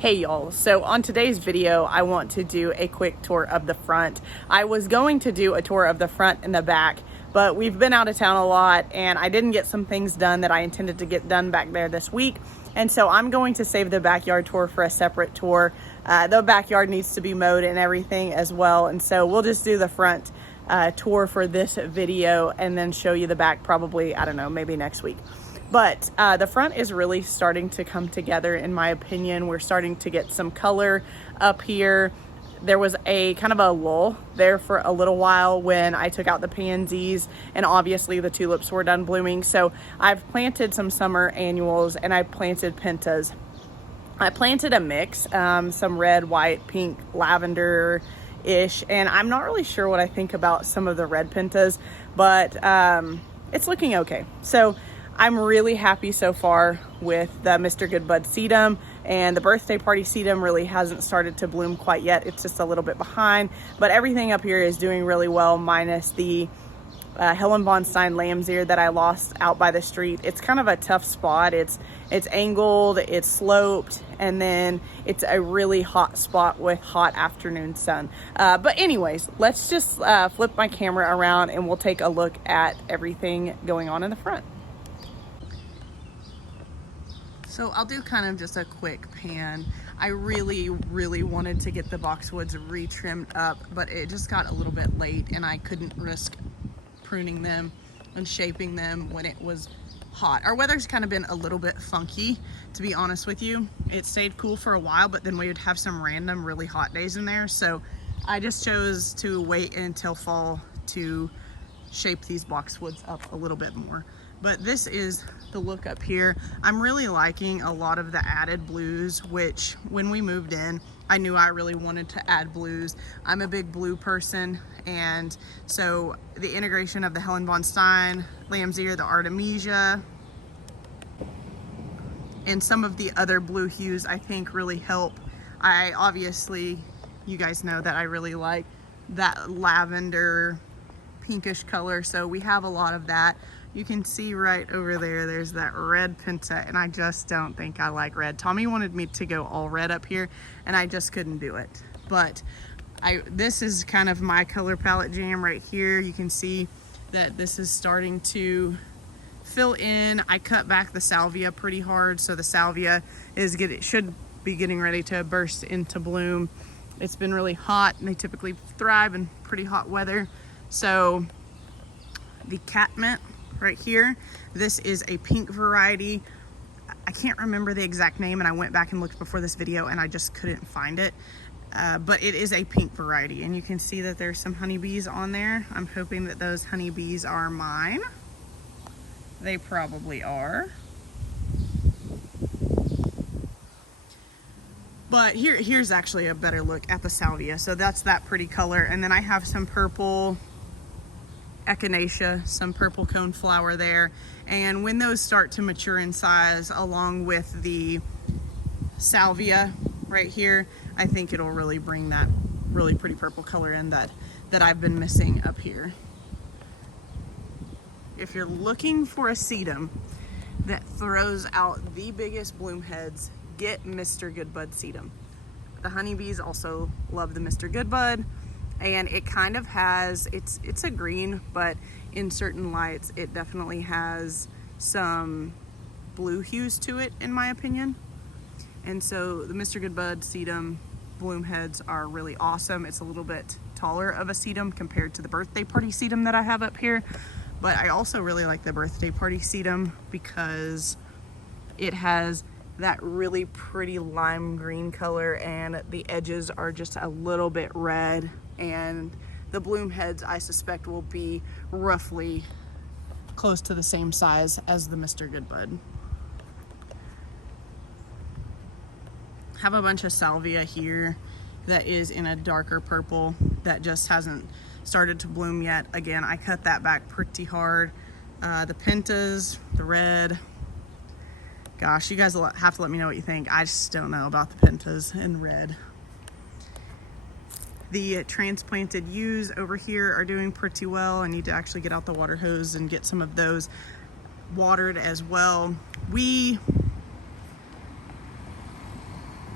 Hey y'all, so on today's video I want to do a quick tour of the front. I was going to do a tour of the front and the back, but we've been out of town a lot and I didn't get some things done that I intended to get done back there this week, and so I'm going to save the backyard tour for a separate tour. The backyard needs to be mowed and everything as well, and so we'll just do the front tour for this video and then show you the back probably, I don't know, maybe next week. But the front is really starting to come together, in my opinion. We're starting to get some color up here. There was a kind of a lull there for a little while when I took out the pansies, and obviously the tulips were done blooming. So I've planted some summer annuals and I planted pentas. I planted a mix, some red, white, pink, lavender-ish, and I'm not really sure what I think about some of the red pentas, but it's looking okay. So I'm really happy so far with the Mr. Goodbud Sedum, and the birthday party sedum really hasn't started to bloom quite yet. It's just a little bit behind, but everything up here is doing really well, minus the Helen von Stein lamb's ear that I lost out by the street. It's kind of a tough spot. It's angled, it's sloped, and then it's a really hot spot with hot afternoon sun. But anyways, let's just flip my camera around and we'll take a look at everything going on in the front. So I'll do kind of just a quick pan. I really wanted to get the boxwoods re-trimmed up, but it just got a little bit late and I couldn't risk pruning them and shaping them when it was hot. Our weather's kind of been a little bit funky, to be honest with you. It stayed cool for a while, but then we would have some random really hot days in there. So I just chose to wait until fall to shape these boxwoods up a little bit more. But this is the look up here. I'm really liking a lot of the added blues, which when we moved in, I knew I really wanted to add blues. I'm a big blue person, and so the integration of the Helen von Stein, lamb's ear, the Artemisia, and some of the other blue hues I think really help. I obviously, you guys know that I really like that lavender pinkish color, so we have a lot of that. You can see right over there, there's that red penta, and I just don't think I like red. Tommy wanted me to go all red up here, and I just couldn't do it. But this is kind of my color palette jam right here. You can see that this is starting to fill in. I cut back the salvia pretty hard, so the salvia should be getting ready to burst into bloom. It's been really hot, and they typically thrive in pretty hot weather. So the catmint right here, this is a pink variety. I can't remember the exact name, and I went back and looked before this video and I just couldn't find it, but it is a pink variety, and you can see that there's some honeybees on there. I'm hoping that those honeybees are mine. They probably are. But here's actually a better look at the salvia. So that's that pretty color, and then I have some purple echinacea, some purple coneflower there, and when those start to mature in size along with the salvia right here, I think it'll really bring that really pretty purple color in that I've been missing up here. If you're looking for a sedum that throws out the biggest bloom heads, get Mr. Goodbud Sedum. The honeybees also love the Mr. Goodbud. And it kind of has, it's a green, but in certain lights, it definitely has some blue hues to it, in my opinion. And so the Mr. Goodbud Sedum bloom heads are really awesome. It's a little bit taller of a sedum compared to the birthday party sedum that I have up here. But I also really like the birthday party sedum because it has that really pretty lime green color, and the edges are just a little bit red, and the bloom heads I suspect will be roughly close to the same size as the Mr. Goodbud. Have a bunch of salvia here that is in a darker purple that just hasn't started to bloom yet. Again, I cut that back pretty hard. The pentas, the red, gosh, you guys will have to let me know what you think. I just don't know about the pentas in red. The transplanted yews over here are doing pretty well. I need to actually get out the water hose and get some of those watered as well. We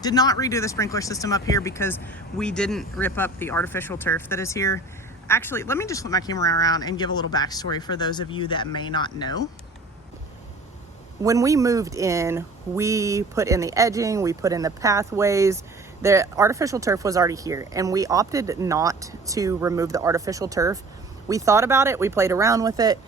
Did not redo the sprinkler system up here because we didn't rip up the artificial turf that is here. Actually, let me just flip my camera around and give a little backstory for those of you that may not know. When we moved in, we put in the edging, we put in the pathways. The artificial turf was already here, and we opted not to remove the artificial turf. We thought about it, we played around with it,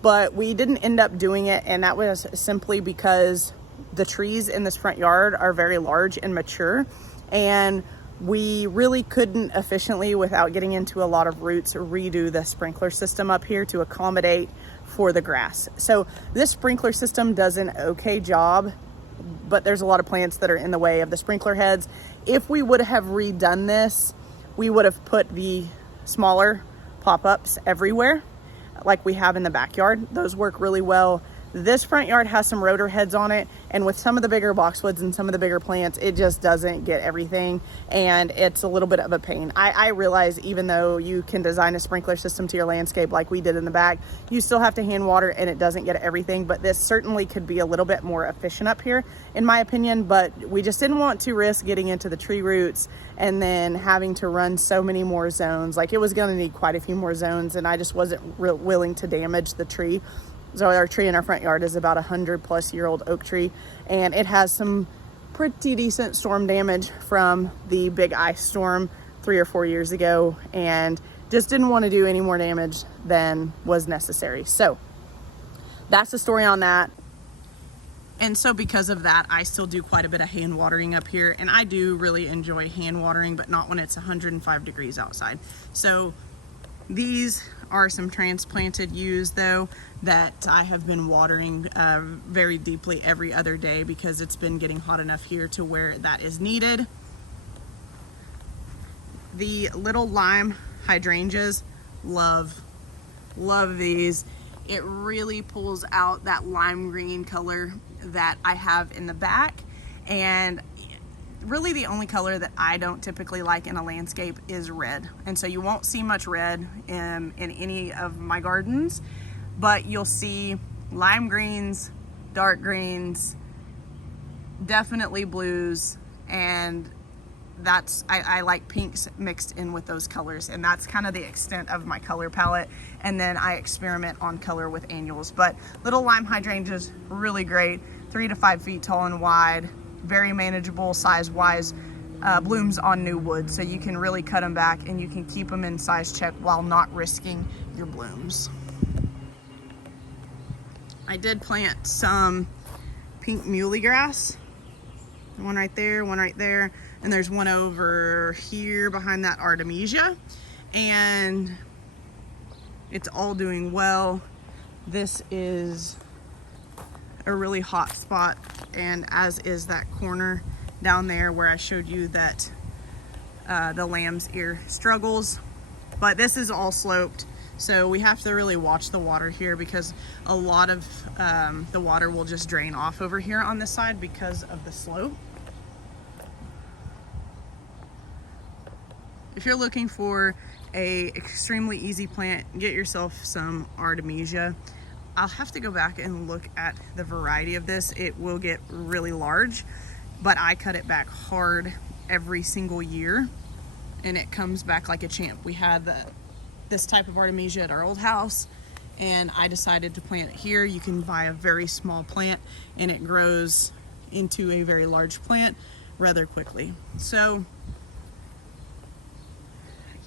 but we didn't end up doing it, and that was simply because the trees in this front yard are very large and mature, and we really couldn't efficiently, without getting into a lot of roots, redo the sprinkler system up here to accommodate for the grass. So this sprinkler system does an okay job, but there's a lot of plants that are in the way of the sprinkler heads. If we would have redone this, we would have put the smaller pop-ups everywhere like we have in the backyard. Those work really well. This front yard has some rotor heads on it, and with some of the bigger boxwoods and some of the bigger plants, it just doesn't get everything, and it's a little bit of a pain. I realize even though you can design a sprinkler system to your landscape like we did in the back, you still have to hand water and it doesn't get everything, but this certainly could be a little bit more efficient up here, in my opinion. But we just didn't want to risk getting into the tree roots and then having to run so many more zones. Like, it was going to need quite a few more zones, and I just wasn't willing to damage the tree. So our tree in our front yard is about 100+ year old oak tree, and it has some pretty decent storm damage from the big ice storm 3 or 4 years ago, and just didn't want to do any more damage than was necessary. So that's the story on that. And so because of that, I still do quite a bit of hand watering up here, and I do really enjoy hand watering, but not when it's 105 degrees outside. So these are some transplanted yews though that I have been watering very deeply every other day because it's been getting hot enough here to where that is needed. The little lime hydrangeas, love these. It really pulls out that lime green color that I have in the back, and really the only color that I don't typically like in a landscape is red, and so you won't see much red in any of my gardens, but you'll see lime greens, dark greens, definitely blues, and that's I like pinks mixed in with those colors, and that's kind of the extent of my color palette. And then I experiment on color with annuals, but little lime hydrangeas, really great, 3 to 5 feet tall and wide, very manageable size wise, blooms on new wood, so you can really cut them back and you can keep them in size check while not risking your blooms. I did plant some pink muley grass, one right there, one right there, and there's one over here behind that artemisia, and it's all doing well. This is a really hot spot, and as is that corner down there where I showed you that the lamb's ear struggles. But this is all sloped, so we have to really watch the water here because a lot of the water will just drain off over here on this side because of the slope. If you're looking for a extremely easy plant, get yourself some artemisia. I'll have to go back and look at the variety of this. It will get really large, but I cut it back hard every single year and it comes back like a champ. We had this type of artemisia at our old house, and I decided to plant it here. You can buy a very small plant and it grows into a very large plant rather quickly. So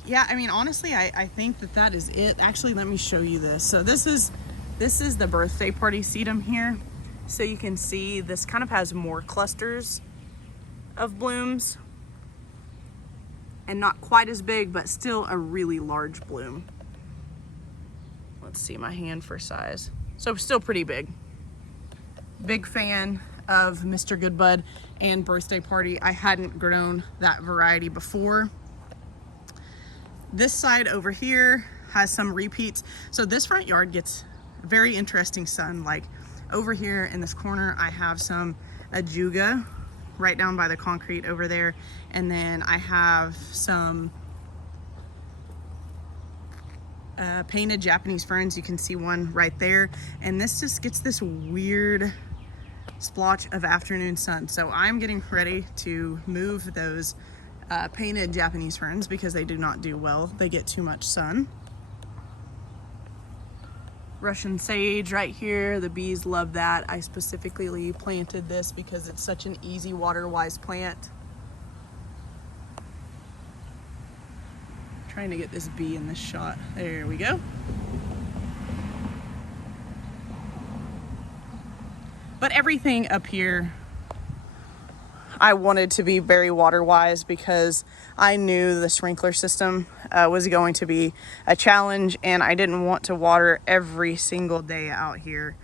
yeah, I mean, honestly, I think that is it. Actually, let me show you this. So this is the birthday party sedum here. So you can see this kind of has more clusters of blooms and not quite as big, but still a really large bloom. Let's see my hand for size. So still pretty big. Big fan of Mr. Goodbud and birthday party. I hadn't grown that variety before. This side over here has some repeats. So this front yard gets very interesting sun. Like over here in this corner, I have some ajuga right down by the concrete over there. And then I have some painted Japanese ferns. You can see one right there. And this just gets this weird splotch of afternoon sun. So I'm getting ready to move those painted Japanese ferns because they do not do well. They get too much sun. Russian sage right here. The bees love that. I specifically planted this because it's such an easy water-wise plant. Trying to get this bee in this shot. There we go. But everything up here I wanted to be very water-wise because I knew the sprinkler system was going to be a challenge, and I didn't want to water every single day out here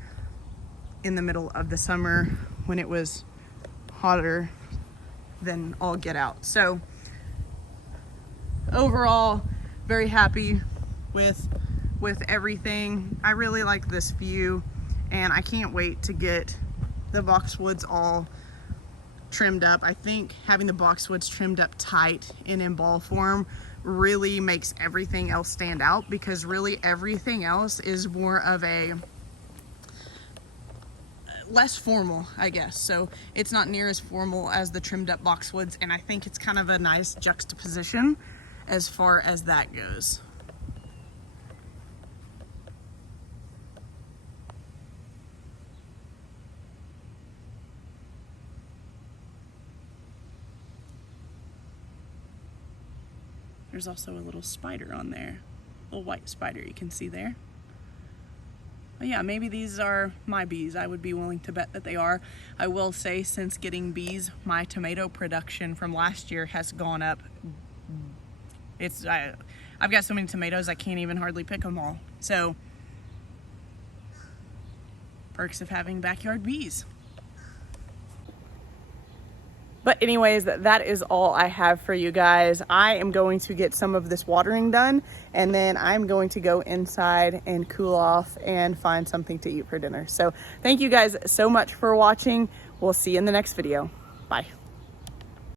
in the middle of the summer when it was hotter than all get out. So overall, very happy with everything. I really like this view, and I can't wait to get the boxwoods all trimmed up. I think having the boxwoods trimmed up tight and in ball form really makes everything else stand out, because really everything else is more of a less formal, I guess. So it's not near as formal as the trimmed up boxwoods, and I think it's kind of a nice juxtaposition as far as that goes. There's also a little spider on there, a little white spider you can see there. But yeah, maybe these are my bees. I would be willing to bet that they are. I will say, since getting bees, my tomato production from last year has gone up. I've got so many tomatoes I can't even hardly pick them all. So, perks of having backyard bees. But anyways, that is all I have for you guys. I am going to get some of this watering done, and then I'm going to go inside and cool off and find something to eat for dinner. So thank you guys so much for watching. We'll see you in the next video. Bye.